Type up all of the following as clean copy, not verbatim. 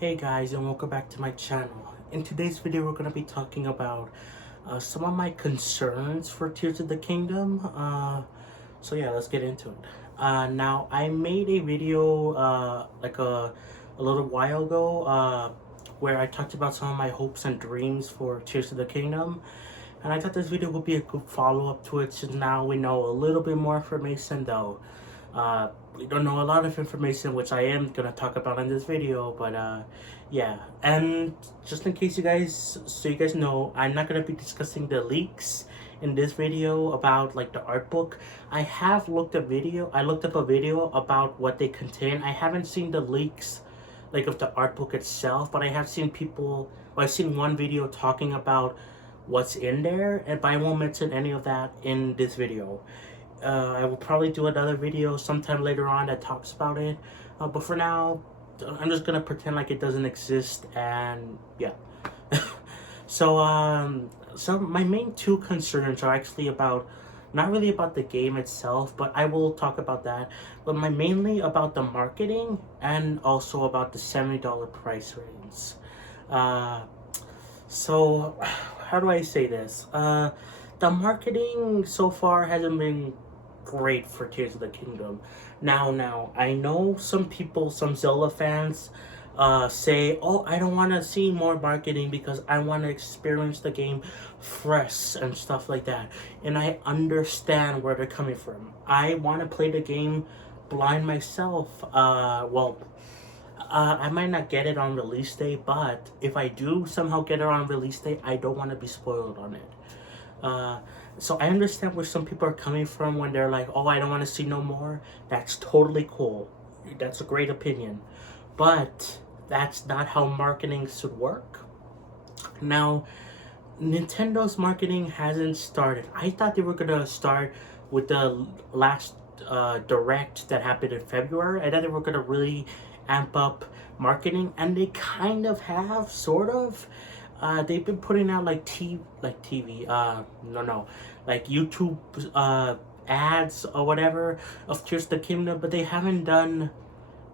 Hey guys, and welcome back to my channel. In today's video we're going to be talking about some of my concerns for Tears of the Kingdom. So yeah, let's get into it. Now I made a video like a little while ago where I talked about some of my hopes and dreams for Tears of the Kingdom. And I thought this video would be a good follow-up to it, since now we know a little bit more information, though we don't know a lot of information, which I am gonna talk about in this video. But yeah, and just in case you guys, so you guys know, I'm not gonna be discussing the leaks in this video about like the art book. I looked up a video about what they contain. I haven't seen the leaks like of the art book itself, but I have seen people, well, I've seen one video talking about what's in there, and but I won't mention any of that in this video. I will probably do another video sometime later on that talks about it, but for now I'm just gonna pretend like it doesn't exist. And yeah. So my main two concerns are actually about, not really about the game itself, but I will talk about that, but mainly about the marketing and also about the $70 price range. So how do I say this? The marketing so far hasn't been great for Tears of the Kingdom. Now, I know some people, some Zelda fans, say, "Oh, I don't want to see more marketing because I want to experience the game fresh and stuff like that." And I understand where they're coming from. I want to play the game blind myself. I might not get it on release day, but if I do somehow get it on release day, I don't want to be spoiled on it. So I understand where some people are coming from when they're like, "Oh, I don't want to see no more." That's totally cool. That's a great opinion. But that's not how marketing should work. Now, Nintendo's marketing hasn't started. I thought they were going to start with the last direct that happened in February. I thought they were going to really amp up marketing, and they kind of have, sort of. They've been putting out like TV, like YouTube ads or whatever of Tears of the Kingdom, but they haven't done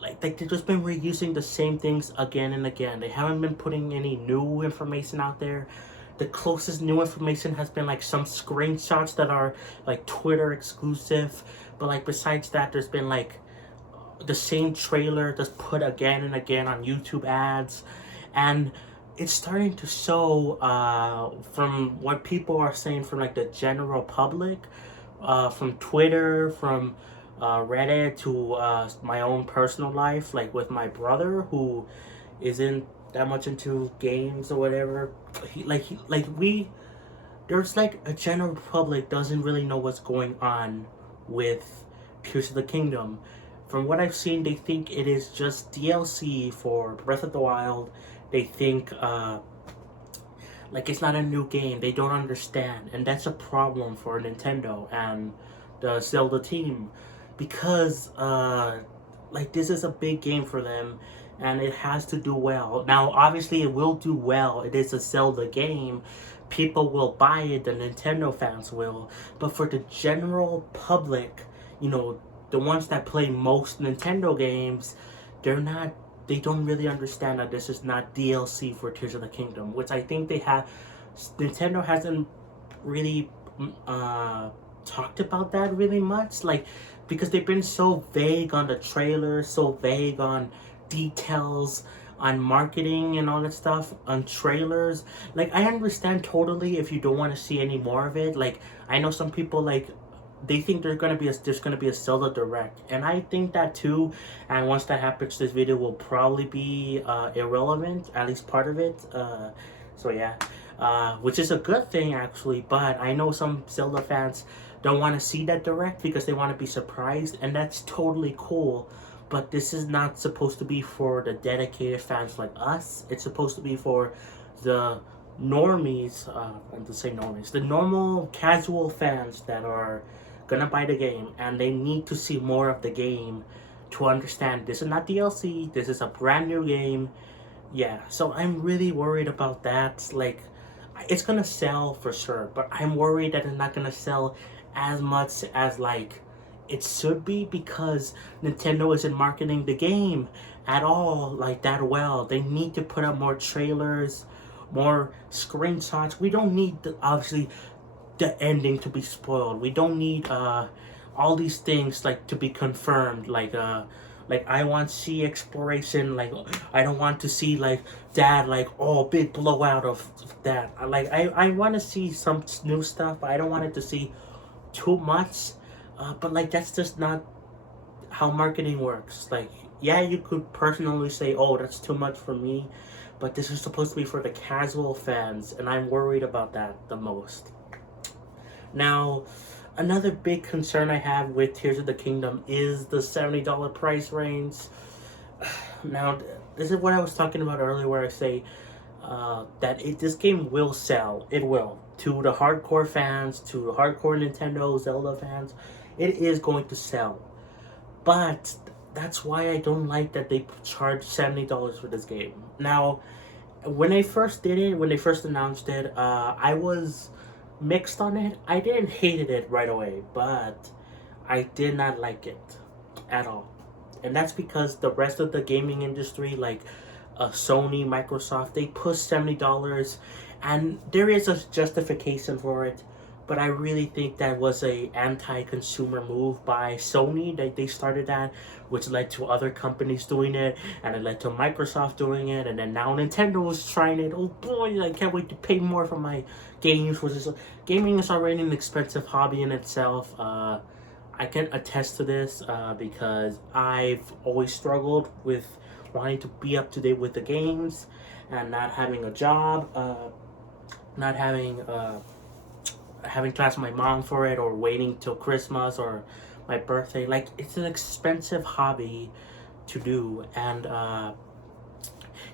like they've just been reusing the same things again and again. They haven't been putting any new information out there. The closest new information has been like some screenshots that are like Twitter exclusive, but like besides that, there's been like the same trailer just put again and again on YouTube ads. And it's starting to show, from what people are saying from like the general public, from Twitter, from Reddit, to my own personal life, like with my brother who isn't that much into games or whatever. There's like a general public doesn't really know what's going on with Tears of the Kingdom. From what I've seen, they think it is just DLC for Breath of the Wild. They think like it's not a new game. They don't understand, and that's a problem for Nintendo and the Zelda team, because like this is a big game for them, and it has to do well. Now, obviously, it will do well. It is a Zelda game. People will buy it. The Nintendo fans will, but for the general public, the ones that play most Nintendo games, they don't really understand that this is not DLC for Tears of the Kingdom, which I think Nintendo hasn't really talked about that really much, like, because they've been so vague on the trailer, so vague on details, on marketing and all that stuff, on trailers. Like, I understand totally if you don't want to see any more of it. Like, I know some people, like, they think there's gonna be a Zelda Direct, and I think that too. And once that happens, this video will probably be irrelevant, at least part of it. So yeah, which is a good thing actually. But I know some Zelda fans don't want to see that Direct because they want to be surprised, and that's totally cool. But this is not supposed to be for the dedicated fans like us. It's supposed to be for the normies, the normal casual fans that are gonna buy the game, and they need to see more of the game to understand this is not DLC, this is a brand new game. Yeah, so I'm really worried about that. Like, it's gonna sell for sure, but I'm worried that it's not gonna sell as much as like it should be, because Nintendo isn't marketing the game at all like that well. They need to put up more trailers, more screenshots. We don't need obviously the ending to be spoiled. We don't need all these things like to be confirmed. Like I want to see exploration. Like I don't want to see like that like oh big blowout of that. I want to see some new stuff. I don't want it to see too much. But like that's just not how marketing works. Like yeah, you could personally say, oh, that's too much for me, but this is supposed to be for the casual fans, and I'm worried about that the most. Now, another big concern I have with Tears of the Kingdom is the $70 price range. Now, this is what I was talking about earlier, where I say this game will sell. It will. To the hardcore fans, to the hardcore Nintendo Zelda fans, it is going to sell. But that's why I don't like that they charge $70 for this game. Now, when they first did it, when they first announced it, I was mixed on it. I didn't hate it right away, but I did not like it at all. And that's because the rest of the gaming industry, like Sony, Microsoft, they push $70, and there is a justification for it. But I really think that was a anti-consumer move by Sony. They started that, which led to other companies doing it, and it led to Microsoft doing it, and then now Nintendo is trying it. Oh boy, I can't wait to pay more for my games. Gaming is already an expensive hobby in itself. I can attest to this because I've always struggled with wanting to be up to date with the games and not having a job, not having to ask my mom for it, or waiting till Christmas or my birthday. Like, it's an expensive hobby to do, and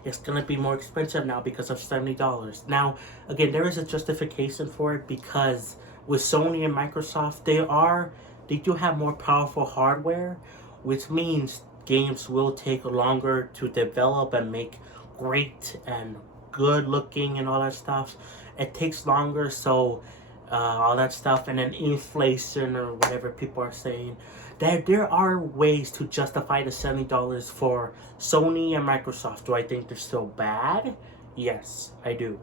it's gonna be more expensive now because of $70. Now, again, there is a justification for it, because with Sony and Microsoft, they do have more powerful hardware, which means games will take longer to develop and make great and good looking and all that stuff. It takes longer, so all that stuff, and then inflation or whatever people are saying, there are ways to justify the $70 for Sony and Microsoft. Do I think they're still bad? Yes, I do.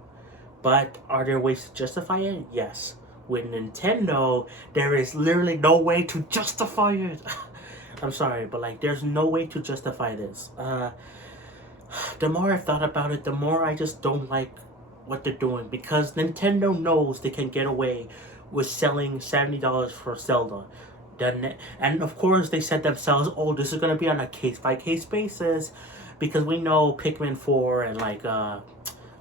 But are there ways to justify it? Yes. With Nintendo, there is literally no way to justify it. I'm sorry, but like, there's no way to justify this. The more I've thought about it, the more I just don't like what they're doing, because Nintendo knows they can get away with selling $70 for Zelda. And of course, they said themselves, oh, this is going to be on a case-by-case basis, because we know Pikmin 4 and like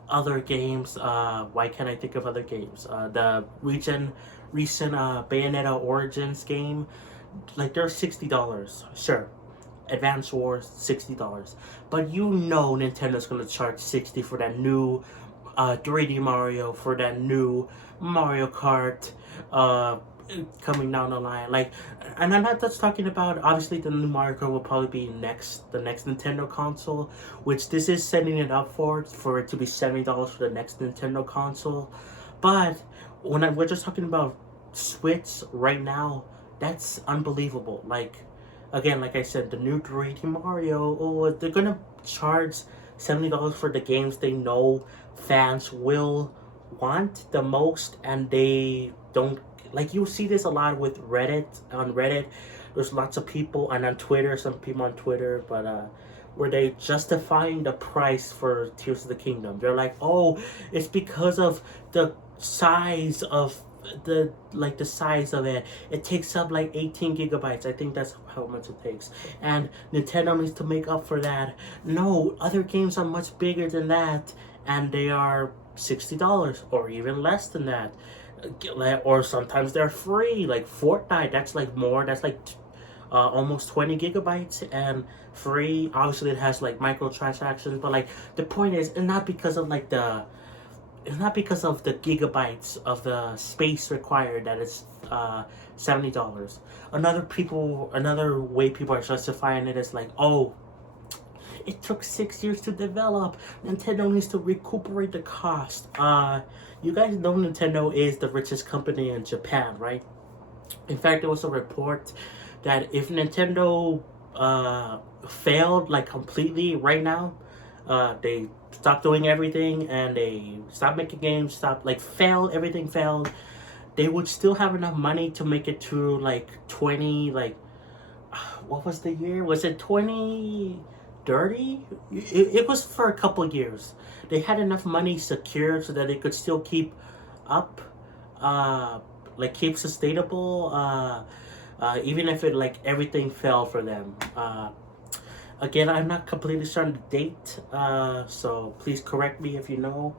other games. Why can't I think of other games? The recent Bayonetta Origins game, like they're $60. Sure, Advance Wars $60, but you know Nintendo's gonna charge $60 for that new 3D Mario, for that new Mario Kart coming down the line. Like, and I'm not just talking about, obviously the new Mario Kart will probably be the next Nintendo console, which this is setting it up for it to be $70 for the next Nintendo console. But we're just talking about Switch right now, that's unbelievable. Like, again, like I said, the new 3D Mario, oh, they're gonna charge $70 for the games they know fans will want the most, and they don't. Like, you see this a lot with Reddit. On Reddit, there's lots of people, and on Twitter, some people on Twitter, but where they justifying the price for Tears of the Kingdom. They're like, oh, it's because of the size of the size of it. It takes up like 18 gigabytes. I think that's how much it takes, and Nintendo needs to make up for that. No, other games are much bigger than that, and they are $60 or even less than that, or sometimes they're free. Like Fortnite, that's like more. That's like almost 20 gigabytes and free. Obviously, it has like microtransactions, but like the point is, it's not because of the gigabytes of the space required that it's $70. Another way people are justifying it is like, oh, it took 6 years to develop. Nintendo needs to recuperate the cost. You guys know Nintendo is the richest company in Japan, right? In fact, there was a report that if Nintendo failed like completely right now, they stopped doing everything and they stopped making games, stopped like failed, everything failed, they would still have enough money to make it to like 20, like what was the year? Was it 2030? It was for a couple of years. They had enough money secured so that they could still keep up, uh, like keep sustainable, even if it like everything fell for them. Again, I'm not completely sure on the date, so please correct me if you know.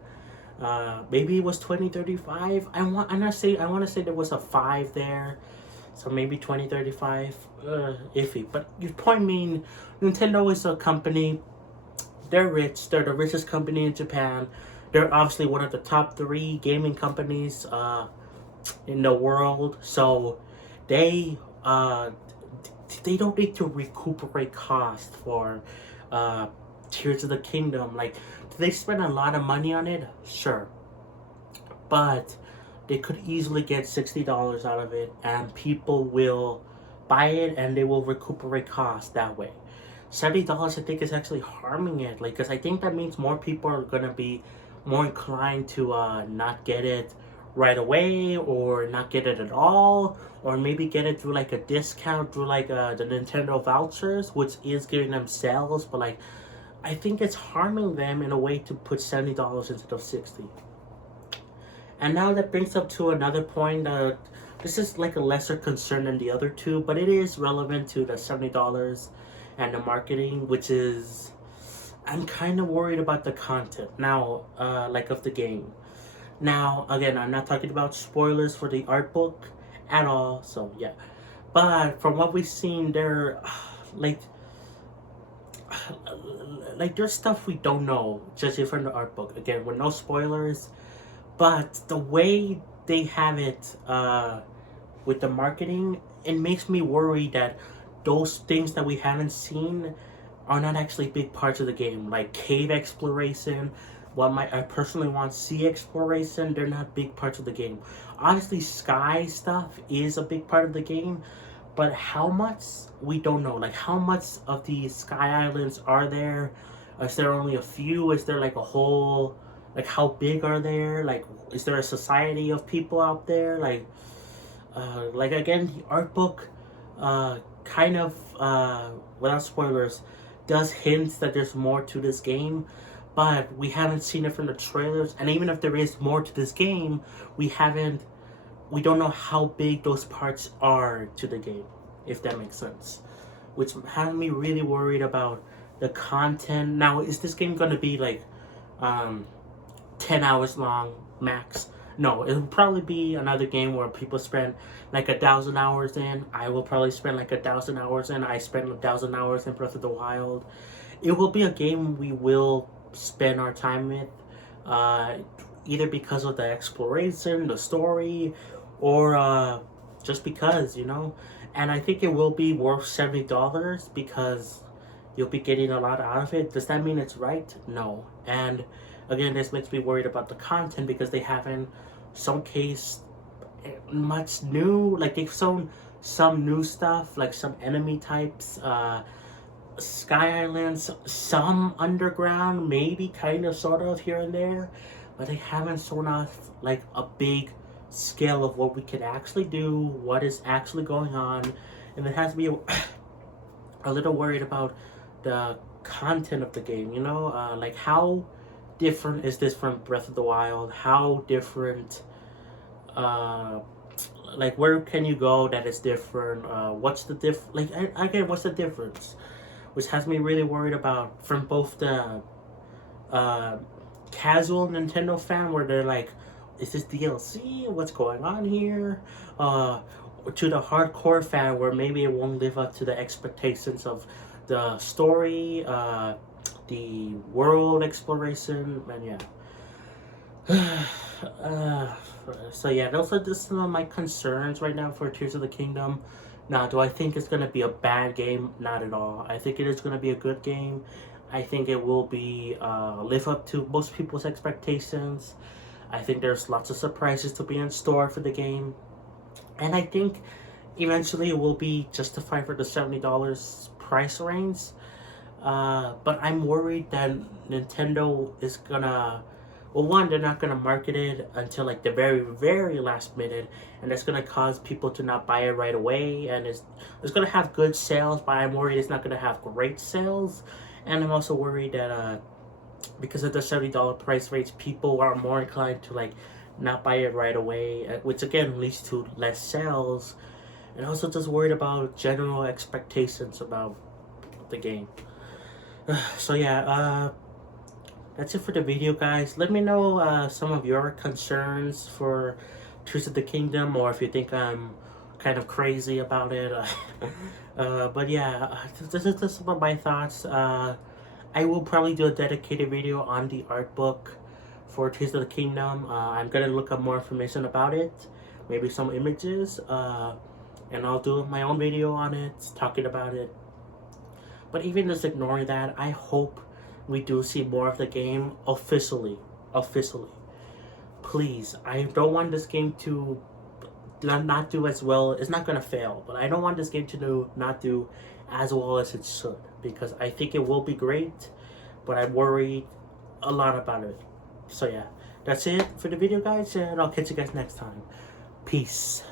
Maybe it was 2035. I want to say there was a 5 there. So maybe 2035, iffy. But your point being, Nintendo is a company. They're rich. They're the richest company in Japan. They're obviously one of the top 3 gaming companies in the world. So they they don't need to recuperate cost for Tears of the Kingdom. Like, do they spend a lot of money on it? Sure, but they could easily get $60 out of it, and people will buy it, and they will recuperate costs that way. $70, I think, is actually harming it, like, because I think that means more people are gonna be more inclined to not get it right away, or not get it at all, or maybe get it through like a discount through like the Nintendo vouchers, which is giving them sales, but like I think it's harming them in a way to put $70 instead of 60. And now that brings up to another point. This is like a lesser concern than the other two, but it is relevant to the $70 and the marketing, which is I'm kind of worried about the content now, like of the game. Now, again, I'm not talking about spoilers for the art book at all, so yeah. But from what we've seen, there, like, there's stuff we don't know judging from the art book. Again, with no spoilers, but the way they have it with the marketing, it makes me worry that those things that we haven't seen are not actually big parts of the game, like cave exploration. I personally want sea exploration. They're not big parts of the game. Honestly, sky stuff is a big part of the game, but how much we don't know. Like, how much of these sky islands are there? Is there only a few? Is there like a whole? Like, how big are there? Like, is there a society of people out there? Like again, the art book, kind of, without spoilers, does hint that there's more to this game, but we haven't seen it from the trailers. And even if there is more to this game, we don't know how big those parts are to the game, if that makes sense. Which has me really worried about the content. Now, is this game gonna be like 10 hours long max? No, it'll probably be another game where people spend like 1,000 hours in. I will probably spend like 1,000 hours in. I spent 1,000 hours in Breath of the Wild. It will be a game we will spend our time with, either because of the exploration, the story, or just because, you know. And I think it will be worth $70 because you'll be getting a lot out of it. Does that mean it's right? No. And again, this makes me worried about the content because they haven't showcased much new. Like, they've shown some new stuff, like some enemy types, sky islands, some underground, maybe kind of sort of here and there, but they haven't shown us like a big scale of what we can actually do, what is actually going on. And it has to be a little worried about the content of the game, you know, like how different is this from Breath of the Wild? How different, like, where can you go that is different? What's the again, what's the difference? Which has me really worried about from both the casual Nintendo fan, where they're like, is this DLC? What's going on here? To the hardcore fan, where maybe it won't live up to the expectations of the story, the world exploration, and yeah. So yeah, those are just some of my concerns right now for Tears of the Kingdom. Now, do I think it's gonna be a bad game? Not at all. I think it is gonna be a good game. I think it will be live up to most people's expectations. I think there's lots of surprises to be in store for the game, and I think eventually it will be justified for the $70 price range. But I'm worried that Nintendo is gonna, well, one, they're not gonna market it until like the very, very last minute, and that's gonna cause people to not buy it right away. And it's gonna have good sales, but I'm worried it's not gonna have great sales. And I'm also worried that because of the $70 price range, people are more inclined to like not buy it right away, which again leads to less sales. And also just worried about general expectations about the game. So yeah, that's it for the video, guys. Let me know some of your concerns for Tears of the Kingdom, or if you think I'm kind of crazy about it. But yeah, this is some of my thoughts. I will probably do a dedicated video on the art book for Tears of the Kingdom. I'm gonna look up more information about it, maybe some images, and I'll do my own video on it, talking about it. But even just ignoring that, I hope we do see more of the game officially. Officially. Please, I don't want this game to not do as well. It's not going to fail, but I don't want this game to not do as well as it should. Because I think it will be great, but I'm worried a lot about it. So yeah, that's it for the video, guys, and I'll catch you guys next time. Peace.